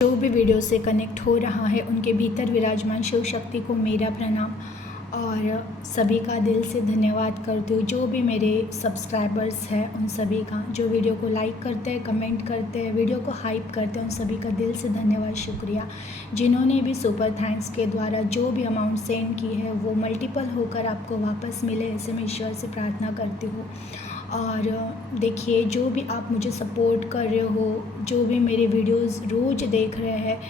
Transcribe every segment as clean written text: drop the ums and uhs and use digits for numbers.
जो भी वीडियो से कनेक्ट हो रहा है उनके भीतर विराजमान शिव शक्ति को मेरा प्रणाम और सभी का दिल से धन्यवाद करती हूँ। जो भी मेरे सब्सक्राइबर्स हैं उन सभी का, जो वीडियो को लाइक करते हैं, कमेंट करते हैं, वीडियो को हाइप करते हैं, उन सभी का दिल से धन्यवाद, शुक्रिया। जिन्होंने भी सुपर थैंक्स के द्वारा जो भी अमाउंट सेंड की है वो मल्टीपल होकर आपको वापस मिले, ऐसे मैं ईश्वर से प्रार्थना करती हूँ। और देखिए, जो भी आप मुझे सपोर्ट कर रहे हो, जो भी मेरे वीडियोस रोज़ देख रहे हैं,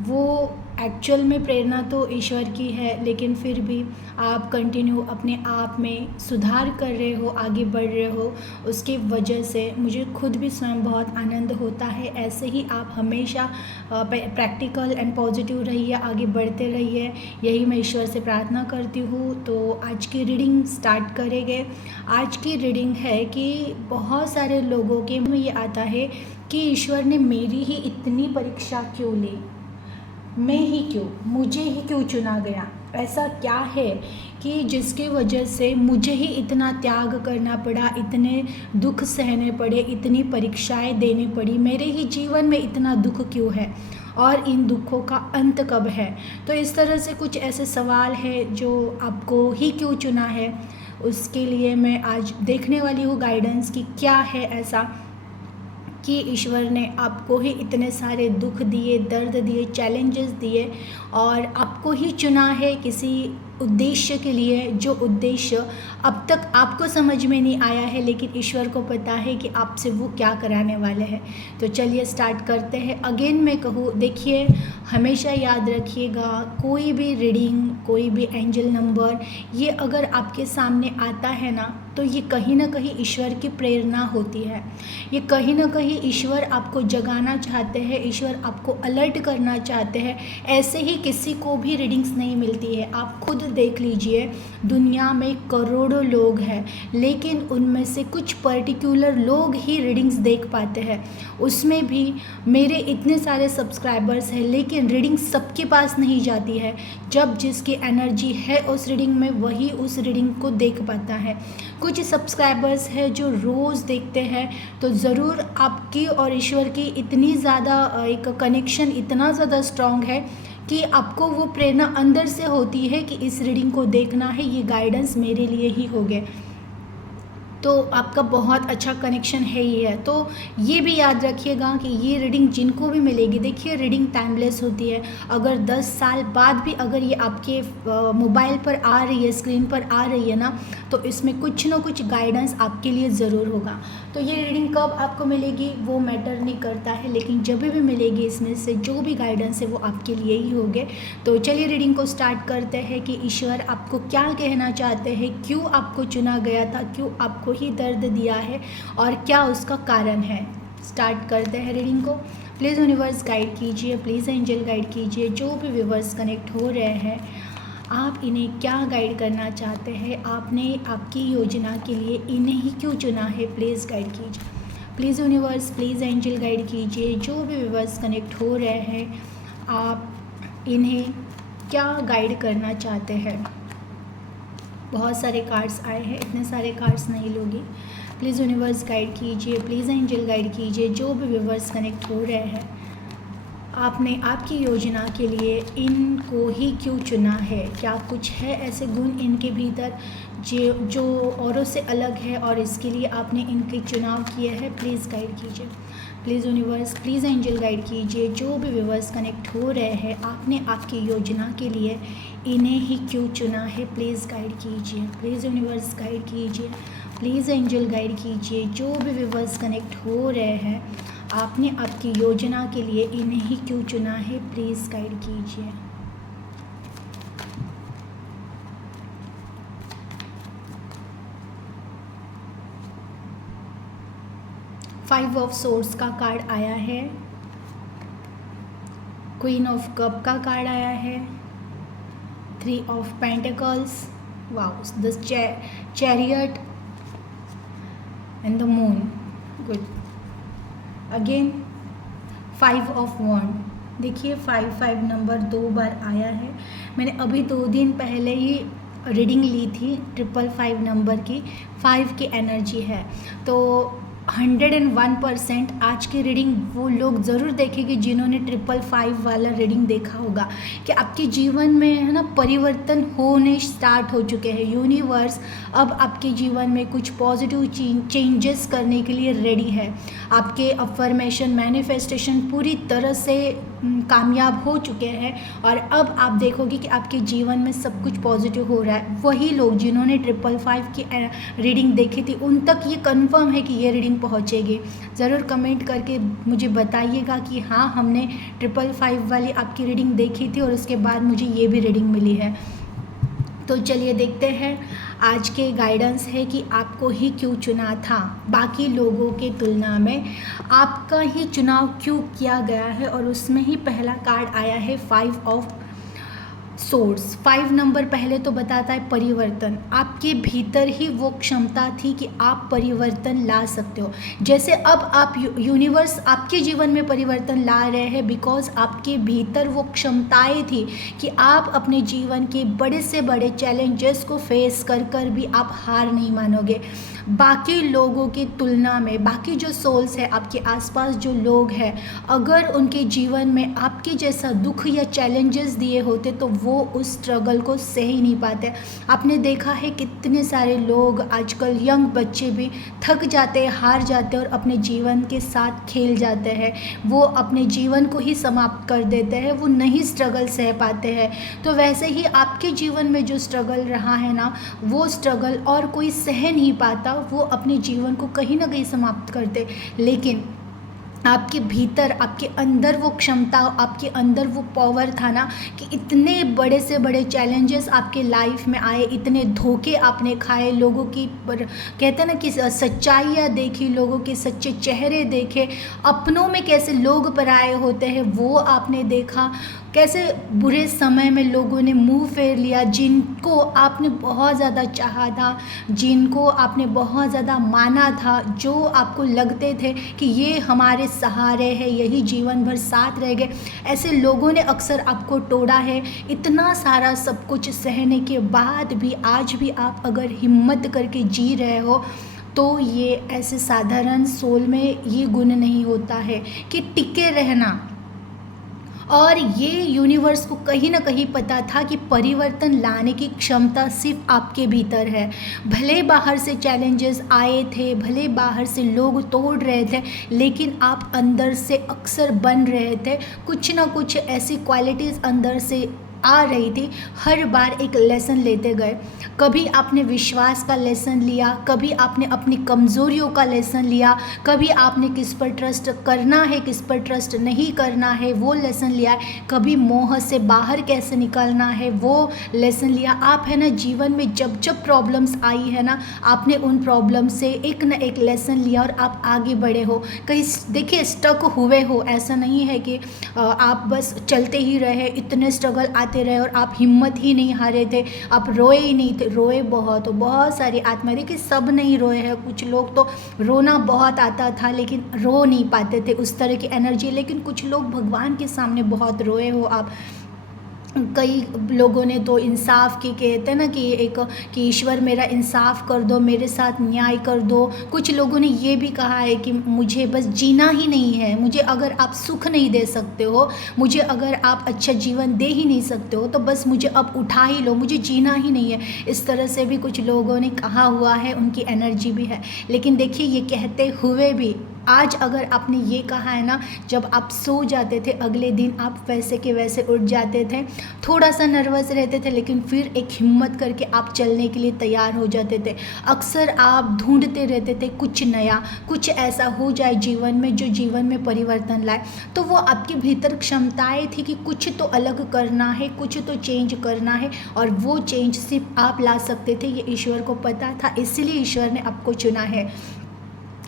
वो एक्चुअल में प्रेरणा तो ईश्वर की है, लेकिन फिर भी आप कंटिन्यू अपने आप में सुधार कर रहे हो, आगे बढ़ रहे हो, उसकी वजह से मुझे खुद भी स्वयं बहुत आनंद होता है। ऐसे ही आप हमेशा प्रैक्टिकल एंड पॉजिटिव रहिए, आगे बढ़ते रहिए, यही मैं ईश्वर से प्रार्थना करती हूँ। तो आज की रीडिंग स्टार्ट करेंगे। आज की रीडिंग है कि बहुत सारे लोगों के में ये आता है कि ईश्वर ने मेरी ही इतनी परीक्षा क्यों ली, मैं ही क्यों, मुझे ही क्यों चुना गया, ऐसा क्या है कि जिसकी वजह से मुझे ही इतना त्याग करना पड़ा, इतने दुख सहने पड़े, इतनी परीक्षाएं देनी पड़ी, मेरे ही जीवन में इतना दुख क्यों है और इन दुखों का अंत कब है। तो इस तरह से कुछ ऐसे सवाल है जो आपको ही क्यों चुना है, उसके लिए मैं आज देखने वाली हूँ गाइडेंस कि क्या है ऐसा कि ईश्वर ने आपको ही इतने सारे दुख दिए, दर्द दिए, चैलेंजेस दिए और आपको ही चुना है किसी उद्देश्य के लिए, जो उद्देश्य अब तक आपको समझ में नहीं आया है, लेकिन ईश्वर को पता है कि आपसे वो क्या कराने वाले हैं। तो चलिए स्टार्ट करते हैं। अगेन मैं कहूँ, देखिए हमेशा याद रखिएगा, कोई भी रीडिंग, कोई भी एंजल नंबर, ये अगर आपके सामने आता है ना, तो ये कहीं ना कहीं ईश्वर की प्रेरणा होती है। ये कहीं ना कहीं ईश्वर आपको जगाना चाहते हैं, ईश्वर आपको अलर्ट करना चाहते हैं। ऐसे ही किसी को भी रीडिंग्स नहीं मिलती है। आप खुद देख लीजिए, दुनिया में करोड़ों लोग हैं, लेकिन उनमें से कुछ पर्टिकुलर लोग ही रीडिंग्स देख पाते हैं। उसमें भी मेरे इतने सारे सब्सक्राइबर्स हैं, लेकिन रीडिंग सबके पास नहीं जाती है। जब जिसकी एनर्जी है उस रीडिंग में, वही उस रीडिंग को देख पाता है। कुछ सब्सक्राइबर्स हैं जो रोज़ देखते हैं, तो ज़रूर आपकी और ईश्वर की इतनी ज़्यादा एक कनेक्शन इतना ज़्यादा स्ट्रॉन्ग है कि आपको वो प्रेरणा अंदर से होती है कि इस रीडिंग को देखना है, ये गाइडेंस मेरे लिए ही हो गए। तो आपका बहुत अच्छा कनेक्शन है ही है। तो ये भी याद रखिएगा कि ये रीडिंग जिनको भी मिलेगी, देखिए रीडिंग टाइमलेस होती है। अगर 10 साल बाद भी अगर ये आपके मोबाइल पर आ रही है, स्क्रीन पर आ रही है ना, तो इसमें कुछ ना कुछ गाइडेंस आपके लिए ज़रूर होगा। तो ये रीडिंग कब आपको मिलेगी वो मैटर नहीं करता है, लेकिन जब भी मिलेगी इसमें से जो भी गाइडेंस है वो आपके लिए ही होंगे। तो चलिए रीडिंग को स्टार्ट करते हैं कि ईश्वर आपको क्या कहना चाहते हैं, क्यों आपको चुना गया था, क्यों आपको ही दर्द दिया है और क्या उसका कारण है। स्टार्ट करते हैं रीडिंग को। प्लीज़ यूनिवर्स गाइड कीजिए, प्लीज़ एंजल गाइड कीजिए। जो भी व्यूवर्स कनेक्ट हो रहे हैं, आप इन्हें क्या गाइड करना चाहते हैं, आपने आपकी योजना के लिए इन्हें ही क्यों चुना है, प्लीज़ गाइड कीजिए। Please universe, please angel guide कीजिए। जो भी व्यूवर्स कनेक्ट हो रहे हैं, आप इन्हें क्या गाइड करना चाहते हैं। बहुत सारे कार्ड्स आए हैं, इतने सारे कार्ड्स नहीं लोगे। प्लीज़ यूनिवर्स गाइड कीजिए, प्लीज़ एंजल गाइड कीजिए। जो भी व्यूवर्स कनेक्ट हो रहे हैं, आपने आपकी योजना के लिए इनको ही क्यों चुना है, क्या कुछ है ऐसे गुण इनके भीतर जो औरों से अलग है और इसके लिए आपने इनके चुनाव किया है। प्लीज़ गाइड कीजिए। Please universe, please angel guide कीजिए। जो भी व्यूवर्स कनेक्ट हो रहे हैं, आपने आपकी योजना के लिए इन्हें ही क्यों चुना है, प्लीज़ गाइड कीजिए। प्लीज़ यूनिवर्स गाइड कीजिए, प्लीज़ एंजल गाइड कीजिए। जो भी व्यूवर्स कनेक्ट हो रहे हैं, आपने आपकी योजना के लिए इन्हें ही क्यों चुना है, प्लीज़ गाइड कीजिए। फाइव ऑफ सोर्ड्स का कार्ड आया है, क्वीन ऑफ कप का कार्ड आया है, 3 of pentacles, wow, the chariot and the moon, good. Again 5 of wand. देखिए 5 नंबर 2 बार आया है। मैंने अभी 2 दिन पहले ही रीडिंग ली थी 555 नंबर की। 5 की एनर्जी है, तो 101% आज की रीडिंग वो लोग ज़रूर देखेंगे जिन्होंने 555 वाला रीडिंग देखा होगा कि आपके जीवन में है ना परिवर्तन होने स्टार्ट हो चुके हैं। यूनिवर्स अब आपके जीवन में कुछ पॉजिटिव चेंजेस करने के लिए रेडी है। आपके अफर्मेशन मैनिफेस्टेशन पूरी तरह से कामयाब हो चुके हैं और अब आप देखोगे कि आपके जीवन में सब कुछ पॉजिटिव हो रहा है। वही लोग जिन्होंने 555 की रीडिंग देखी थी उन तक ये कंफर्म है कि ये रीडिंग पहुंचेगी। ज़रूर कमेंट करके मुझे बताइएगा कि हाँ हमने 555 वाली आपकी रीडिंग देखी थी और उसके बाद मुझे ये भी रीडिंग मिली है। तो चलिए देखते हैं आज के गाइडेंस है कि आपको ही क्यों चुना था, बाकी लोगों के तुलना में आपका ही चुनाव क्यों किया गया है। और उसमें ही पहला कार्ड आया है 5 ऑफ सोर्स। 5 नंबर पहले तो बताता है परिवर्तन। आपके भीतर ही वो क्षमता थी कि आप परिवर्तन ला सकते हो। जैसे अब आप यूनिवर्स आपके जीवन में परिवर्तन ला रहे हैं बिकॉज आपके भीतर वो क्षमताएं थी कि आप अपने जीवन के बड़े से बड़े चैलेंजेस को फेस कर कर भी आप हार नहीं मानोगे। बाकी लोगों की तुलना में बाकी जो सोल्स है आपके आसपास जो लोग हैं अगर उनके जीवन में आपके जैसा दुख या चैलेंजेस दिए होते तो वो उस स्ट्रगल को सह ही नहीं पाते। आपने देखा है कितने सारे लोग आजकल यंग बच्चे भी थक जाते हैं, हार जाते हैं और अपने जीवन के साथ खेल जाते हैं। वो अपने जीवन को ही समाप्त कर देते हैं, वो नहीं स्ट्रगल सह पाते हैं। तो वैसे ही आपके जीवन में जो स्ट्रगल रहा है ना वो स्ट्रगल और कोई सह नहीं पाता, वो अपने जीवन को कहीं ना कहीं समाप्त करते। लेकिन आपके भीतर आपके अंदर वो क्षमता आपके अंदर वो पावर था ना कि इतने बड़े से बड़े चैलेंजेस आपके लाइफ में आए, इतने धोखे आपने खाए, लोगों की कहते हैं ना कि सच्चाइयाँ देखी, लोगों के सच्चे चेहरे देखे, अपनों में कैसे लोग पराए होते हैं वो आपने देखा, कैसे बुरे समय में लोगों ने मुंह फेर लिया, जिनको आपने बहुत ज़्यादा चाहा था, जिनको आपने बहुत ज़्यादा माना था, जो आपको लगते थे कि ये हमारे सहारे हैं, यही जीवन भर साथ रह गए, ऐसे लोगों ने अक्सर आपको तोड़ा है। इतना सारा सब कुछ सहने के बाद भी आज भी आप अगर हिम्मत करके जी रहे हो तो ये ऐसे साधारण सोल में ये गुण नहीं होता है कि टिके रहना। और ये यूनिवर्स को कहीं ना कहीं पता था कि परिवर्तन लाने की क्षमता सिर्फ आपके भीतर है। भले बाहर से चैलेंजेस आए थे, भले बाहर से लोग तोड़ रहे थे, लेकिन आप अंदर से अक्सर बन रहे थे। कुछ ना कुछ ऐसी क्वालिटीज़ अंदर से आ रही थी। हर बार एक लेसन लेते गए। कभी आपने विश्वास का लेसन लिया, कभी आपने अपनी कमज़ोरियों का लेसन लिया, कभी आपने किस पर ट्रस्ट करना है किस पर ट्रस्ट नहीं करना है वो लेसन लिया, कभी मोह से बाहर कैसे निकलना है वो लेसन लिया। आप है ना जीवन में जब जब प्रॉब्लम्स आई है ना आपने उन प्रॉब्लम से एक न एक लेसन लिया और आप आगे बढ़े हो। कहीं देखिए स्टक हुए हो, ऐसा नहीं है कि आप बस चलते ही रहे, इतने स्ट्रगल आते रहे और आप हिम्मत ही नहीं हारे थे, आप रोए ही नहीं थे। रोए बहुत सारी आत्मा, देखिए सब नहीं रोए हैं, कुछ लोग तो रोना बहुत आता था लेकिन रो नहीं पाते थे उस तरह की एनर्जी। लेकिन कुछ लोग भगवान के सामने बहुत रोए हो आप। कई लोगों ने तो इंसाफ की कहते हैं ना कि ईश्वर मेरा इंसाफ कर दो, मेरे साथ न्याय कर दो। कुछ लोगों ने ये भी कहा है कि मुझे बस जीना ही नहीं है, मुझे अगर आप सुख नहीं दे सकते हो, मुझे अगर आप अच्छा जीवन दे ही नहीं सकते हो तो बस मुझे अब उठा ही लो, मुझे जीना ही नहीं है। इस तरह से भी कुछ लोगों ने कहा हुआ है, उनकी एनर्जी भी है। लेकिन देखिए ये कहते हुए भी आज अगर आपने ये कहा है ना, जब आप सो जाते थे अगले दिन आप वैसे के वैसे उठ जाते थे, थोड़ा सा नर्वस रहते थे लेकिन फिर एक हिम्मत करके आप चलने के लिए तैयार हो जाते थे। अक्सर आप ढूंढते रहते थे कुछ नया, कुछ ऐसा हो जाए जीवन में जो जीवन में परिवर्तन लाए। तो वो आपके भीतर क्षमताएं थी कि कुछ तो अलग करना है, कुछ तो चेंज करना है और वो चेंज सिर्फ आप ला सकते थे। ये ईश्वर को पता था, इसलिए ईश्वर ने आपको चुना है।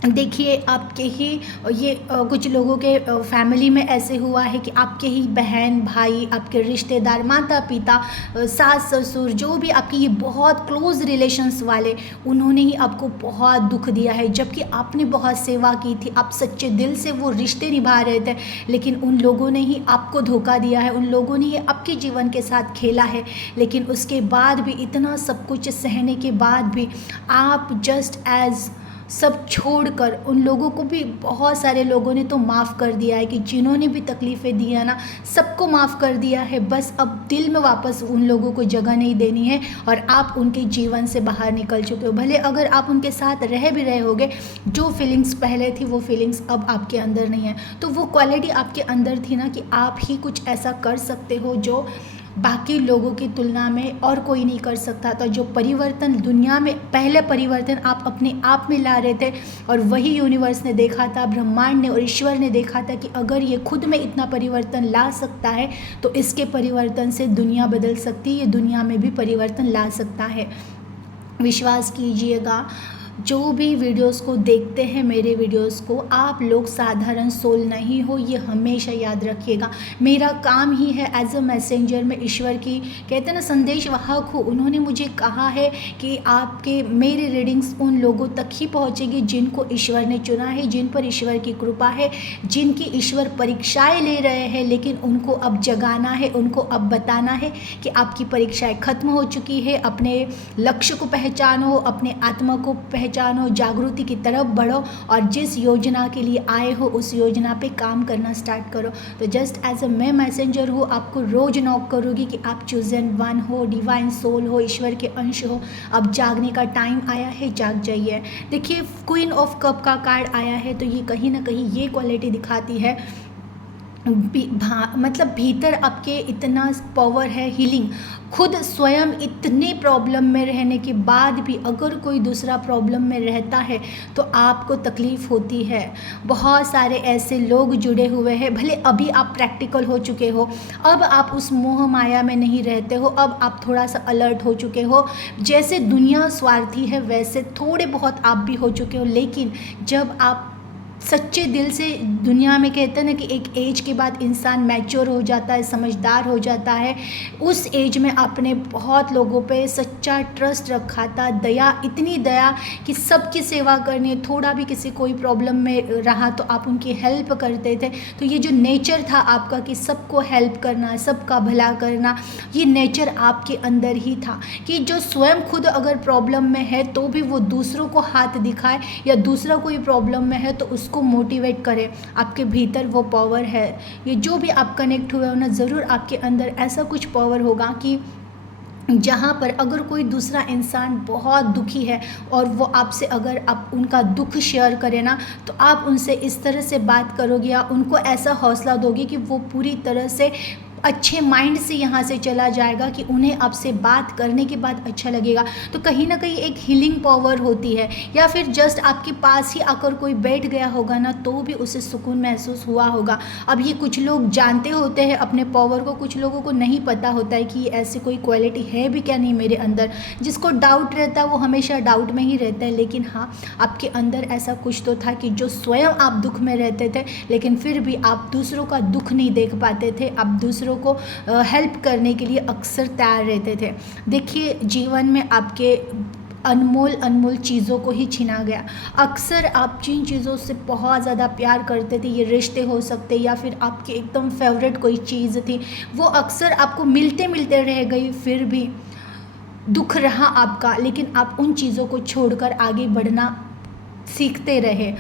देखिए आपके ही ये कुछ लोगों के फैमिली में ऐसे हुआ है कि आपके ही बहन भाई, आपके रिश्तेदार, माता पिता, सास ससुर, जो भी आपकी ये बहुत क्लोज रिलेशंस वाले, उन्होंने ही आपको बहुत दुख दिया है। जबकि आपने बहुत सेवा की थी, आप सच्चे दिल से वो रिश्ते निभा रहे थे, लेकिन उन लोगों ने ही आपको धोखा दिया है, उन लोगों ने ही आपके जीवन के साथ खेला है। लेकिन उसके बाद भी, इतना सब कुछ सहने के बाद भी आप जस्ट एज सब छोड़कर उन लोगों को भी, बहुत सारे लोगों ने तो माफ़ कर दिया है कि जिन्होंने भी तकलीफ़ें दी है ना, सबको माफ़ कर दिया है। बस अब दिल में वापस उन लोगों को जगह नहीं देनी है और आप उनके जीवन से बाहर निकल चुके हो। भले अगर आप उनके साथ रह भी रहे होगे, जो फीलिंग्स पहले थी वो फीलिंग्स अब आपके अंदर नहीं है। तो वो क्वालिटी आपके अंदर थी ना कि आप ही कुछ ऐसा कर सकते हो जो बाकी लोगों की तुलना में और कोई नहीं कर सकता था। जो परिवर्तन दुनिया में, पहले परिवर्तन आप अपने आप में ला रहे थे और वही यूनिवर्स ने देखा था, ब्रह्मांड ने और ईश्वर ने देखा था कि अगर ये खुद में इतना परिवर्तन ला सकता है तो इसके परिवर्तन से दुनिया बदल सकती है, ये दुनिया में भी परिवर्तन ला सकता है। विश्वास कीजिएगा, जो भी वीडियोस को देखते हैं, मेरे वीडियोस को, आप लोग साधारण सोल नहीं हो, ये हमेशा याद रखिएगा। मेरा काम ही है एज अ मैसेंजर, मैं ईश्वर की, कहते हैं ना, संदेश वाहक हूँ। उन्होंने मुझे कहा है कि आपके मेरे रीडिंग्स उन लोगों तक ही पहुँचेगी जिनको ईश्वर ने चुना है, जिन पर ईश्वर की कृपा है, जिनकी ईश्वर परीक्षाएँ ले रहे हैं, लेकिन उनको अब जगाना है, उनको अब बताना है कि आपकी परीक्षाएँ खत्म हो चुकी है। अपने लक्ष्य को पहचानो, अपने आत्मा को पहचानो, जागृति की तरफ बढ़ो और जिस योजना के लिए आए हो उस योजना पे काम करना स्टार्ट करो। तो जस्ट एज अ मैं मैसेंजर हूँ, आपको रोज नॉक करूँगी कि आप चूजन वन हो, डिवाइन सोल हो, ईश्वर के अंश हो। अब जागने का टाइम आया है, जाग जाइए। देखिए, क्वीन ऑफ कप का कार्ड आया है, तो ये कहीं ना कहीं ये क्वालिटी दिखाती है, मतलब भीतर आपके इतना पावर है, हीलिंग। खुद स्वयं इतने प्रॉब्लम में रहने के बाद भी अगर कोई दूसरा प्रॉब्लम में रहता है तो आपको तकलीफ़ होती है। बहुत सारे ऐसे लोग जुड़े हुए हैं, भले अभी आप प्रैक्टिकल हो चुके हो, अब आप उस मोह माया में नहीं रहते हो, अब आप थोड़ा सा अलर्ट हो चुके हो। जैसे दुनिया स्वार्थी है वैसे थोड़े बहुत आप भी हो चुके हो, लेकिन जब आप सच्चे दिल से, दुनिया में कहते हैं ना कि एक एज के बाद इंसान मैच्योर हो जाता है, समझदार हो जाता है, उस एज में आपने बहुत लोगों पे सच्चा ट्रस्ट रखा था, दया, इतनी दया कि सबकी सेवा करनी है, थोड़ा भी किसी कोई प्रॉब्लम में रहा तो आप उनकी हेल्प करते थे। तो ये जो नेचर था आपका कि सबको हेल्प करना, सबका भला करना, ये नेचर आपके अंदर ही था कि जो स्वयं खुद अगर प्रॉब्लम में है तो भी वो दूसरों को हाथ दिखाए, या दूसरा कोई प्रॉब्लम में है तो उसको मोटिवेट करें। आपके भीतर वो पावर है। ये जो भी आप कनेक्ट हुए हो ना, ज़रूर आपके अंदर ऐसा कुछ पावर होगा कि जहाँ पर अगर कोई दूसरा इंसान बहुत दुखी है और वो आपसे, अगर आप उनका दुख शेयर करें ना, तो आप उनसे इस तरह से बात करोगे या उनको ऐसा हौसला दोगे कि वो पूरी तरह से अच्छे माइंड से यहाँ से चला जाएगा कि उन्हें आपसे बात करने के बाद अच्छा लगेगा। तो कहीं ना कहीं एक हीलिंग पावर होती है। या फिर जस्ट आपके पास ही आकर कोई बैठ गया होगा ना, तो भी उसे सुकून महसूस हुआ होगा। अब ये कुछ लोग जानते होते हैं अपने पावर को, कुछ लोगों को नहीं पता होता है कि ऐसी कोई क्वालिटी है भी क्या नहीं मेरे अंदर। जिसको डाउट रहता है वो हमेशा डाउट में ही रहता है, लेकिन हाँ, आपके अंदर ऐसा कुछ तो था कि जो स्वयं आप दुख में रहते थे, लेकिन फिर भी आप दूसरों का दुख नहीं देख पाते थे, आप दूसरों को हेल्प करने के लिए अक्सर तैयार रहते थे। देखिए, जीवन में आपके अनमोल चीज़ों को ही छीना गया। अक्सर आप जिन चीज़ों से बहुत ज़्यादा प्यार करते थे, ये रिश्ते हो सकते या फिर आपके एकदम फेवरेट कोई चीज़ थी, वो अक्सर आपको मिलते मिलते रह गई, फिर भी दुख रहा आपका, लेकिन आप उन चीज़ों को छोड़कर आगे बढ़ना सीखते रहे।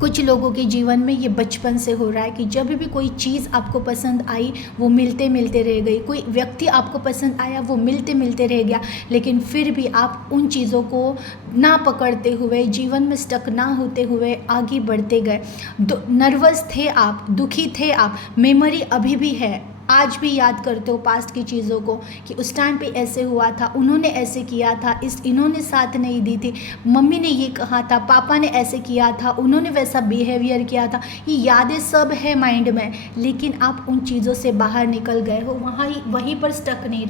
कुछ लोगों के जीवन में ये बचपन से हो रहा है कि जब भी कोई चीज़ आपको पसंद आई वो मिलते मिलते रह गई, कोई व्यक्ति आपको पसंद आया वो मिलते मिलते रह गया, लेकिन फिर भी आप उन चीज़ों को ना पकड़ते हुए, जीवन में स्टक ना होते हुए आगे बढ़ते गए। नर्वस थे आप, दुखी थे आप, मेमोरी अभी भी है, आज भी याद करते हो पास्ट की चीज़ों को कि उस टाइम पे ऐसे हुआ था, उन्होंने ऐसे किया था, इन्होंने साथ नहीं दी थी, मम्मी ने ये कहा था, पापा ने ऐसे किया था, उन्होंने वैसा बिहेवियर किया था। ये यादें सब है माइंड में, लेकिन आप उन चीज़ों से बाहर निकल गए हो, वहीं पर स्टक नहीं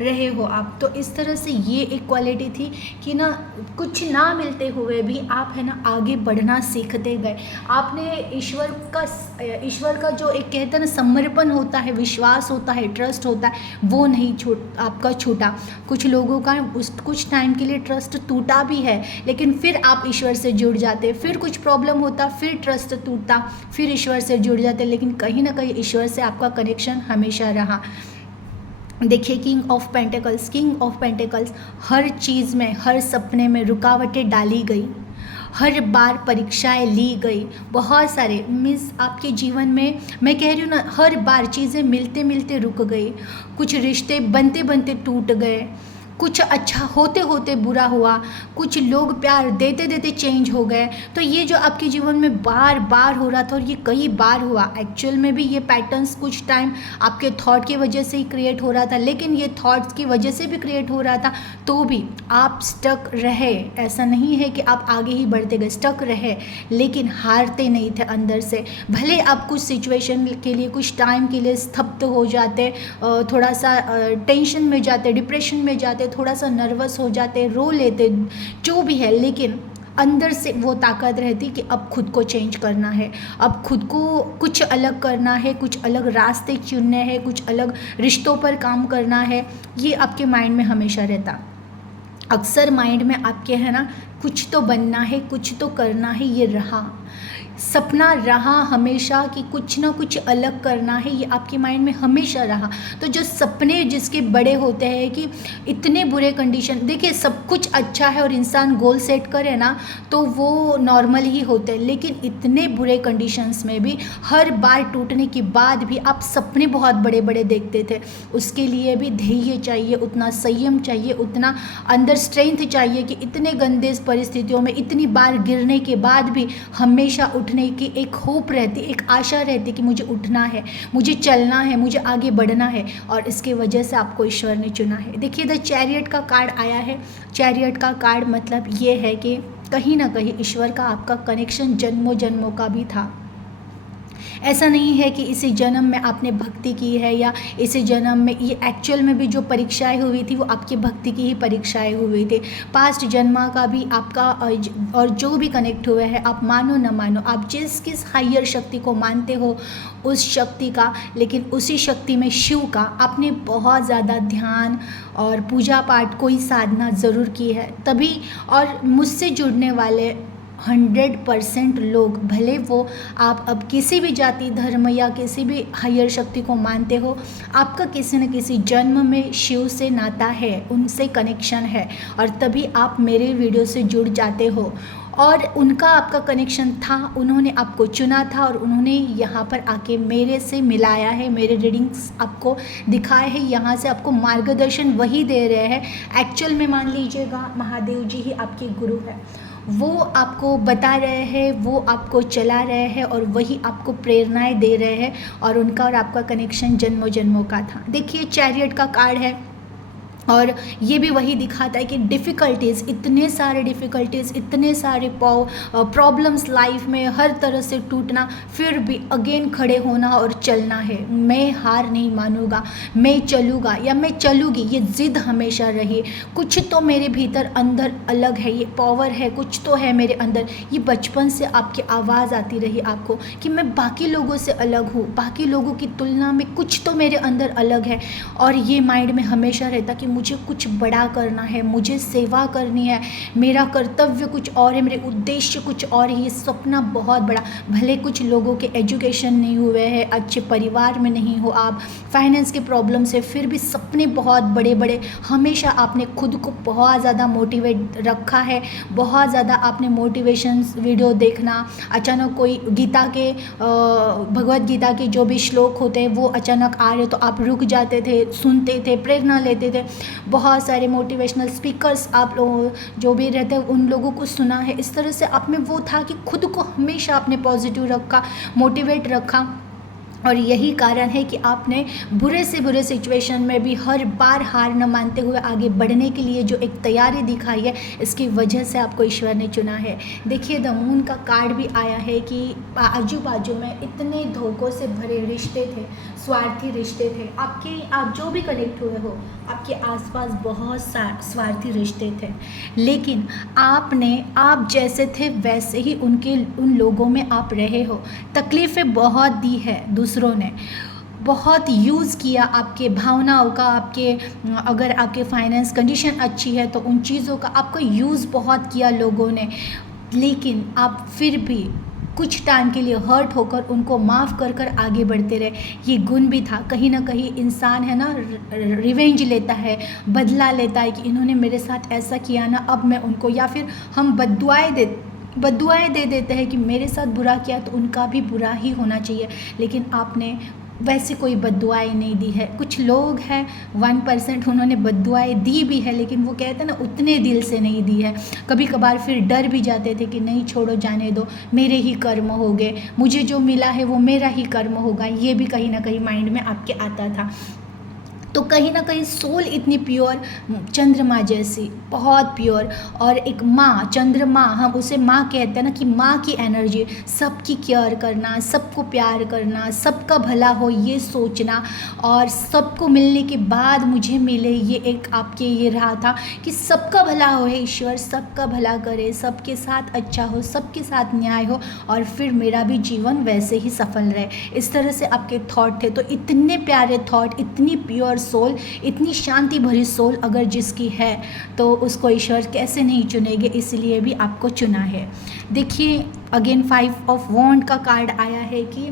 रहे हो आप। तो इस तरह से ये एक क्वालिटी थी कि ना, कुछ ना मिलते हुए भी आप है ना आगे बढ़ना सीखते गए। आपने ईश्वर का जो एक कहते हैं ना समर्पण होता है, विश्वास होता है, ट्रस्ट होता है, वो नहीं आपका छूटा। कुछ लोगों का कुछ टाइम के लिए ट्रस्ट टूटा भी है, लेकिन फिर आप ईश्वर से जुड़ जाते, फिर कुछ प्रॉब्लम होता, फिर ट्रस्ट टूटता, फिर ईश्वर से जुड़ जाते, लेकिन कहीं ना कहीं ईश्वर से आपका कनेक्शन हमेशा रहा। देखिए, किंग ऑफ पेंटिकल्स हर चीज़ में, हर सपने में रुकावटें डाली गई, हर बार परीक्षाएं ली गई, बहुत सारे मीन्स आपके जीवन में मैं कह रही हूँ ना, हर बार चीज़ें मिलते मिलते रुक गई, कुछ रिश्ते बनते बनते टूट गए, कुछ अच्छा होते होते बुरा हुआ, कुछ लोग प्यार देते देते चेंज हो गए। तो ये जो आपके जीवन में बार बार हो रहा था और ये कई बार हुआ, एक्चुअल में भी ये पैटर्न्स कुछ टाइम आपके थॉट की वजह से ही क्रिएट हो रहा था, लेकिन ये थॉट्स की वजह से भी क्रिएट हो रहा था, तो भी आप स्टक रहे। ऐसा नहीं है कि आप आगे ही बढ़ते गए, स्टक रहे लेकिन हारते नहीं थे अंदर से। भले आप कुछ सिचुएशन के लिए कुछ टाइम के लिए स्तब्ध हो जाते, थोड़ा सा टेंशन में जाते, डिप्रेशन में जाते, थोड़ा सा नर्वस हो जाते, रो लेते, जो भी है, लेकिन अंदर से वो ताकत रहती कि अब खुद को चेंज करना है, अब खुद को कुछ अलग करना है, कुछ अलग रास्ते चुनने हैं, कुछ अलग रिश्तों पर काम करना है। ये आपके माइंड में हमेशा रहता। अक्सर माइंड में आपके है ना, कुछ तो बनना है, कुछ तो करना है, ये रहा सपना रहा हमेशा कि कुछ ना कुछ अलग करना है, ये आपके माइंड में हमेशा रहा। तो जो सपने जिसके बड़े होते हैं कि इतने बुरे कंडीशन, देखिए सब कुछ अच्छा है और इंसान गोल सेट करे ना तो वो नॉर्मल ही होते हैं, लेकिन इतने बुरे कंडीशंस में भी हर बार टूटने के बाद भी आप सपने बहुत बड़े बड़े देखते थे। उसके लिए भी धैर्य चाहिए, उतना संयम चाहिए, उतना अंदर स्ट्रेंथ चाहिए कि इतने गंदे परिस्थितियों में इतनी बार गिरने के बाद भी हमेशा उठने की एक होप रहती, एक आशा रहती कि मुझे उठना है, मुझे चलना है, मुझे आगे बढ़ना है, और इसके वजह से आपको ईश्वर ने चुना है। देखिए द चैरियट का कार्ड आया है। चैरियट का कार्ड मतलब ये है कि कहीं ना कहीं ईश्वर का आपका कनेक्शन जन्मों जन्मों का भी था। ऐसा नहीं है कि इसी जन्म में आपने भक्ति की है या इसी जन्म में, ये एक्चुअल में भी जो परीक्षाएं हुई थी वो आपकी भक्ति की ही परीक्षाएं हुई थी। पास्ट जन्मा का भी आपका और जो भी कनेक्ट हुए हैं, आप मानो न मानो, आप किस हायर शक्ति को मानते हो उस शक्ति का, लेकिन उसी शक्ति में शिव का आपने बहुत ज़्यादा ध्यान और पूजा पाठ कोई साधना ज़रूर की है तभी। और मुझसे जुड़ने वाले 100% लोग, भले वो आप अब किसी भी जाति धर्म या किसी भी हायर शक्ति को मानते हो, आपका किसी न किसी जन्म में शिव से नाता है, उनसे कनेक्शन है, और तभी आप मेरे वीडियो से जुड़ जाते हो। और उनका आपका कनेक्शन था, उन्होंने आपको चुना था और उन्होंने यहाँ पर आके मेरे से मिलाया है, मेरे रीडिंग्स आपको दिखाए हैं, यहाँ से आपको मार्गदर्शन वही दे रहे हैं। एक्चुअल में मान लीजिएगा महादेव जी ही आपके गुरु है, वो आपको बता रहे हैं, वो आपको चला रहे हैं और वही आपको प्रेरणाएं दे रहे हैं, और उनका और आपका कनेक्शन जन्मों जन्मों का था। देखिए चैरियट का कार्ड है और ये भी वही दिखाता है कि डिफ़िकल्टीज़, इतने सारे डिफ़िकल्टीज़, इतने सारे प्रॉब्लम्स लाइफ में, हर तरह से टूटना, फिर भी अगेन खड़े होना और चलना है। मैं हार नहीं मानूंगा, मैं चलूँगा या मैं चलूँगी, ये ज़िद हमेशा रही। कुछ तो मेरे भीतर अंदर अलग है, ये पावर है, कुछ तो है मेरे अंदर। ये बचपन से आपकी आवाज़ आती रही आपको कि मैं बाकी लोगों से अलग हूँ, बाकी लोगों की तुलना में कुछ तो मेरे अंदर अलग है। और ये माइंड में हमेशा रहता कि मुझे कुछ बड़ा करना है, मुझे सेवा करनी है, मेरा कर्तव्य कुछ और है, मेरे उद्देश्य कुछ और है, ये सपना बहुत बड़ा। भले कुछ लोगों के एजुकेशन नहीं हुए हैं, अच्छे परिवार में नहीं हो आप, फाइनेंस के प्रॉब्लम से, फिर भी सपने बहुत बड़े बड़े। हमेशा आपने खुद को बहुत ज़्यादा मोटिवेट रखा है, बहुत ज़्यादा आपने मोटिवेशन वीडियो देखना, अचानक कोई गीता के भगवत गीता के जो भी श्लोक होते हैं वो अचानक आ रहे तो आप रुक जाते थे, सुनते थे, प्रेरणा लेते थे। बहुत सारे मोटिवेशनल स्पीकर्स आप लोग जो भी रहते हैं उन लोगों को सुना है। इस तरह से आप में वो था कि खुद को हमेशा आपने पॉजिटिव रखा, मोटिवेट रखा, और यही कारण है कि आपने बुरे से बुरे सिचुएशन में भी हर बार हार न मानते हुए आगे बढ़ने के लिए जो एक तैयारी दिखाई है, इसकी वजह से आपको ईश्वर ने चुना है। देखिए द मून का कार्ड भी आया है कि आजू बाजू में इतने धोखों से भरे रिश्ते थे, स्वार्थी रिश्ते थे, आप जो भी कनेक्ट हुए हो, आपके आसपास बहुत स्वार्थी रिश्ते थे, लेकिन आप जैसे थे वैसे ही उन लोगों में आप रहे हो। तकलीफ़ें बहुत दी है, दूसरों ने बहुत यूज़ किया आपके भावनाओं का, अगर आपके फाइनेंस कंडीशन अच्छी है तो उन चीज़ों का आपको यूज़ बहुत किया लोगों ने, लेकिन आप फिर भी कुछ टाइम के लिए हर्ट होकर उनको माफ़ कर कर आगे बढ़ते रहे। ये गुण भी था। कहीं ना कहीं इंसान है ना, रिवेंज लेता है, बदला लेता है कि इन्होंने मेरे साथ ऐसा किया ना, अब मैं उनको, या फिर हम बद्दुआएं बद्दुआएँ दे देते हैं कि मेरे साथ बुरा किया तो उनका भी बुरा ही होना चाहिए, लेकिन आपने वैसे कोई बद्दुआएँ नहीं दी है। कुछ लोग हैं 1% उन्होंने बद्दुआएँ दी भी है, लेकिन वो कहते हैं ना उतने दिल से नहीं दी है। कभी कभार फिर डर भी जाते थे कि नहीं छोड़ो जाने दो, मेरे ही कर्म हो गए, मुझे जो मिला है वो मेरा ही कर्म होगा, ये भी कहीं ना कहीं माइंड में आपके आता था। तो कहीं ना कहीं सोल इतनी प्योर, चंद्रमा जैसी बहुत प्योर, और एक माँ, चंद्रमा हम उसे माँ कहते हैं ना, कि माँ की एनर्जी, सबकी केयर करना, सबको प्यार करना, सबका भला हो ये सोचना, और सबको मिलने के बाद मुझे मिले, ये एक आपके ये रहा था कि सबका भला हो, है ईश्वर सबका भला करे, सबके साथ अच्छा हो, सबके साथ न्याय हो, और फिर मेरा भी जीवन वैसे ही सफल रहे। इस तरह से आपके थॉट थे। तो इतने प्यारे थॉट, इतनी प्योर सोल, इतनी शांति भरी सोल अगर जिसकी है तो उसको ईश्वर कैसे नहीं चुनेंगे, इसलिए भी आपको चुना है। देखिए अगेन 5 ऑफ वॉन्ड का कार्ड आया है कि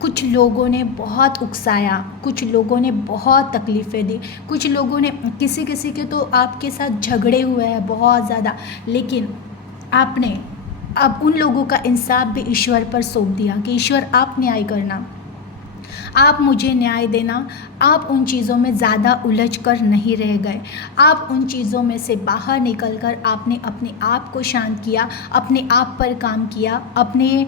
कुछ लोगों ने बहुत उकसाया, कुछ लोगों ने बहुत तकलीफ़ें दी, कुछ लोगों ने किसी किसी के तो आपके साथ झगड़े हुए हैं बहुत ज़्यादा, लेकिन आपने अब उन लोगों का इंसाफ भी ईश्वर पर सौंप दिया कि ईश्वर आप न्याय करना, आप मुझे न्याय देना। आप उन चीज़ों में ज़्यादा उलझ कर नहीं रह गए, आप उन चीज़ों में से बाहर निकल कर आपने अपने आप को शांत किया, अपने आप पर काम किया, अपने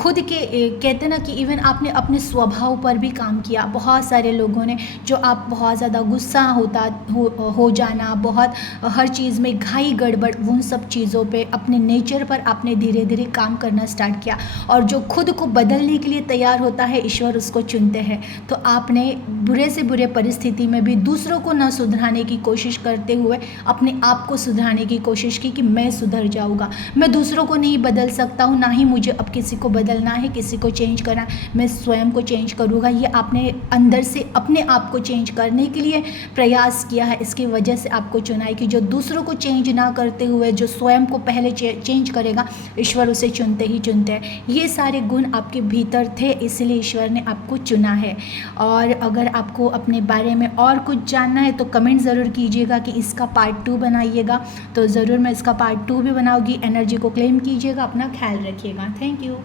खुद के कहते ना कि इवन आपने अपने स्वभाव पर भी काम किया। बहुत सारे लोगों ने जो आप बहुत ज़्यादा गुस्सा हो जाना, बहुत हर चीज़ में घाई गड़बड़, उन सब चीज़ों पे अपने नेचर पर आपने धीरे धीरे काम करना स्टार्ट किया। और जो खुद को बदलने के लिए तैयार होता है ईश्वर उसको चुनते हैं। तो आपने बुरे से बुरे परिस्थिति में भी दूसरों को न सुधराने की कोशिश करते हुए अपने आप को सुधराने की कोशिश की कि मैं सुधर जाऊँगा, मैं दूसरों को नहीं बदल सकता हूँ, ना ही मुझे अब किसी को बदलना है, किसी को चेंज करना है, मैं स्वयं को चेंज करूँगा। ये आपने अंदर से अपने आप को चेंज करने के लिए प्रयास किया है। इसकी वजह से आपको चुना है कि जो दूसरों को चेंज ना करते हुए जो स्वयं को पहले चेंज करेगा, ईश्वर उसे चुनते ही चुनते हैं। ये सारे गुण आपके भीतर थे, इसलिए ईश्वर ने आपको चुना है। और अगर आपको अपने बारे में और कुछ जानना है तो कमेंट ज़रूर कीजिएगा कि इसका पार्ट 2 बनाइएगा, तो ज़रूर मैं इसका पार्ट 2 भी बनाऊंगी। एनर्जी को क्लेम कीजिएगा, अपना ख्याल रखिएगा। Thank you.